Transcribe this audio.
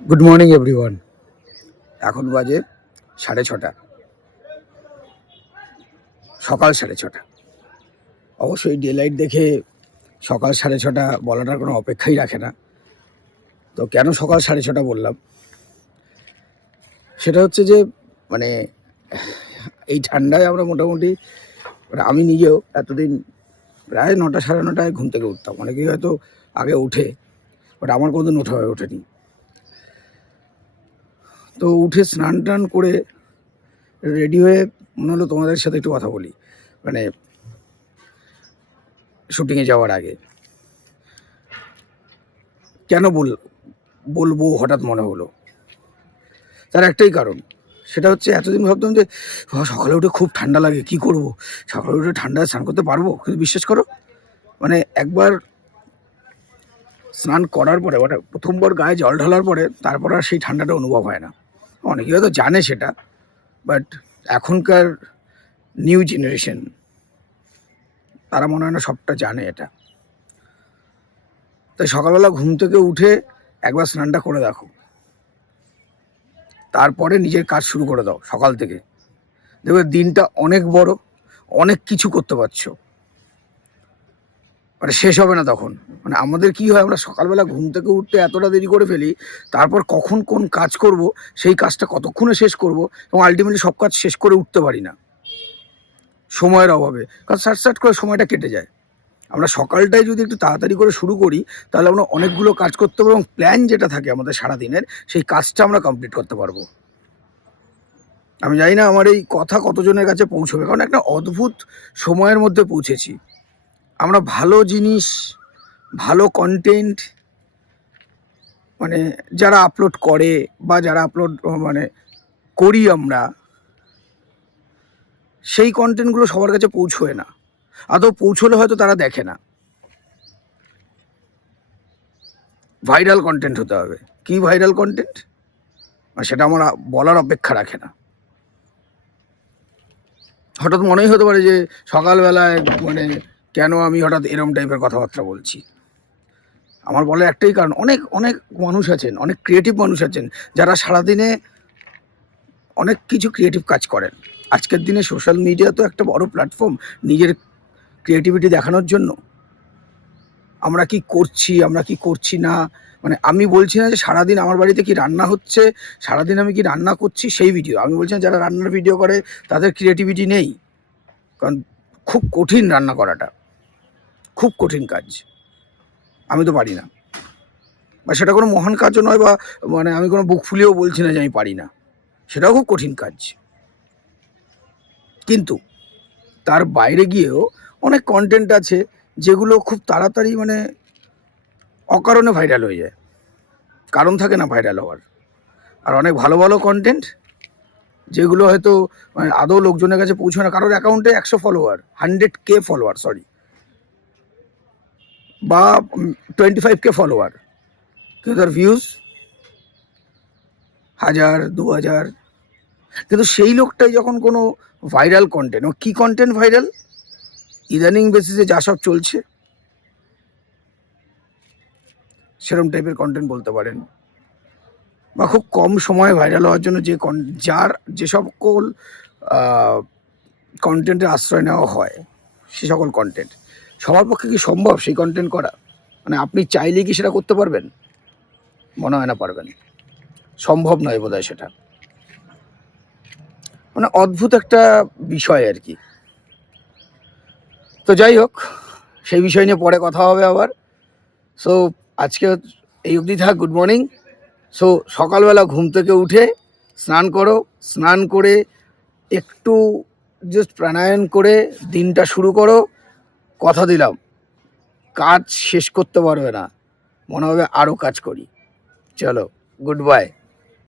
Good morning everyone. এখন বাজে 6:30, সকাল 6:30। অবশ্যই ডে লাইট দেখে সকাল 6:30 বলাটার কোনো অপেক্ষাই রাখে না। তো কেন সকাল 6:30 বললাম, সেটা হচ্ছে যে মানে এই ঠান্ডায় আমরা মোটামুটি আমি নিজেও এতদিন প্রায় 9টা 9:30 ঘুম থেকে উঠতাম। অনেকেই হয়তো আগে উঠে, বাট আমার কোনোদিন ওঠা হয়ে ওঠেনি। তো উঠে স্নান টান করে রেডি হয়ে মনে হলো তোমাদের সাথে একটু কথা বলি, মানে শুটিংয়ে যাওয়ার আগে। কেন বলবো হঠাৎ মনে হলো, তার একটাই কারণ। সেটা হচ্ছে এতদিন ভাবতাম যে সকালে উঠে খুব ঠান্ডা লাগে, কি করব, সকালে উঠে ঠান্ডায় স্নান করতে পারবো? কিন্তু বিশ্বাস করো, মানে একবার স্নান করার পরে, মানে প্রথমবার গায়ে জল ঢালার পরে তারপর আর সেই ঠান্ডাটা অনুভব হয় না। অনেকে হয়তো জানে সেটা, বাট এখনকার নিউ জেনারেশন তারা মনে হয় না সবটা জানে এটা। তাই সকালবেলা ঘুম থেকে উঠে একবার স্নানটা করে দেখো, তারপরে নিজের কাজ শুরু করে দাও সকাল থেকে। দেখবে দিনটা অনেক বড়, অনেক কিছু করতে পারছো, মানে শেষ হবে না তখন। মানে আমাদের কি হয়, আমরা সকালবেলা ঘুম থেকে উঠতে এতটা দেরি করে ফেলি, তারপর কখন কোন কাজ করব, সেই কাজটা কতক্ষণে শেষ করব, এবং আলটিমেটলি সব কাজ শেষ করে উঠতে পারি না সময়ের অভাবে। কারণ সাট করে সময়টা কেটে যায়। আমরা সকালটাই যদি একটু তাড়াতাড়ি করে শুরু করি, তাহলে আমরা অনেকগুলো কাজ করতে পারবো, এবং প্ল্যান যেটা থাকে আমাদের সারাদিনের, সেই কাজটা আমরা কমপ্লিট করতে পারবো। আমি জানি না আমার এই কথা কতজনের কাছে পৌঁছবে, কারণ একটা অদ্ভুত সময়ের মধ্যে পৌঁছেছি আমরা। ভালো জিনিস, ভালো কন্টেন্ট, মানে যারা আপলোড করে বা যারা আপলোড মানে করি আমরা, সেই কন্টেন্টগুলো সবার কাছে পৌঁছয় না। আদৌ পৌঁছলে হয়তো তারা দেখে না। ভাইরাল কন্টেন্ট হতে হবে। কি ভাইরাল কন্টেন্ট, সেটা আমার বলার অপেক্ষা রাখে না। হঠাৎ মনেই হতে পারে যে সকালবেলায় মানে কেন আমি হঠাৎ এরম টাইপের কথাবার্তা বলছি। আমার বলার একটাই কারণ, অনেক অনেক মানুষ আছেন, অনেক ক্রিয়েটিভ মানুষ আছেন, যারা সারাদিনে অনেক কিছু ক্রিয়েটিভ কাজ করেন। আজকের দিনে সোশ্যাল মিডিয়া তো একটা বড় প্ল্যাটফর্ম নিজের ক্রিয়েটিভিটি দেখানোর জন্য। আমরা কি করছি, আমরা কি করছি না, মানে আমি বলছি না যে সারাদিন আমার বাড়িতে কি রান্না হচ্ছে, সারাদিন আমি কি রান্না করছি সেই ভিডিও। আমি বলছি না যারা রান্নার ভিডিও করে তাদের ক্রিয়েটিভিটি নেই, কারণ খুব কঠিন রান্না করাটা, খুব কঠিন কাজ। আমি তো পারি না, বা সেটা কোনো মহান কাজও নয়, বা মানে আমি কোনো বুক ফুলিয়েও বলছি না যে আমি পারি না, সেটাও খুব কঠিন কাজ। কিন্তু তার বাইরে গিয়েও অনেক কন্টেন্ট আছে যেগুলো খুব তাড়াতাড়ি মানে অকারণে ভাইরাল হয়ে যায়, কারণ থাকে না ভাইরাল হওয়ার। আর অনেক ভালো ভালো কন্টেন্ট যেগুলো হয়তো মানে আদৌ লোকজনের কাছে পৌঁছয় না। কারোর অ্যাকাউন্টে 100 ফলোয়ার, 100K ফলোয়ার, সরি, বা 25K ফলোয়ার, কিন্তু তার ভিউজ 1000 2000। কিন্তু সেই লোকটাই যখন কোনো ভাইরাল কন্টেন্ট, ও কী কন্টেন্ট ভাইরাল, ইদানিং বেসিসে যা সব চলছে সেরম টাইপের কন্টেন্ট বলতে পারেন, বা খুব কম সময়ে ভাইরাল হওয়ার জন্য যার যে সকল কন্টেন্টের আশ্রয় নেওয়া হয়, সে সকল কন্টেন্ট সবার পক্ষে কি সম্ভব সেই কন্টেন্ট করা? মানে আপনি চাইলে কি সেটা করতে পারবেন? মনে হয় না পারবেন, সম্ভব নয় বোধহয় সেটা। মানে অদ্ভুত একটা বিষয় আর কি। তো যাই হোক, সেই বিষয় নিয়ে পরে কথা হবে আবার। সো আজকে এই অবধি থাক, গুড মর্নিং। সো সকালবেলা ঘুম থেকে উঠে স্নান করো, স্নান করে একটু জাস্ট প্রাণায়াম করে দিনটা শুরু করো। কথা দিলাম, কাজ শেষ করতে পারবে না, মনে হবে আরও কাজ করি। চলো, গুড বাই।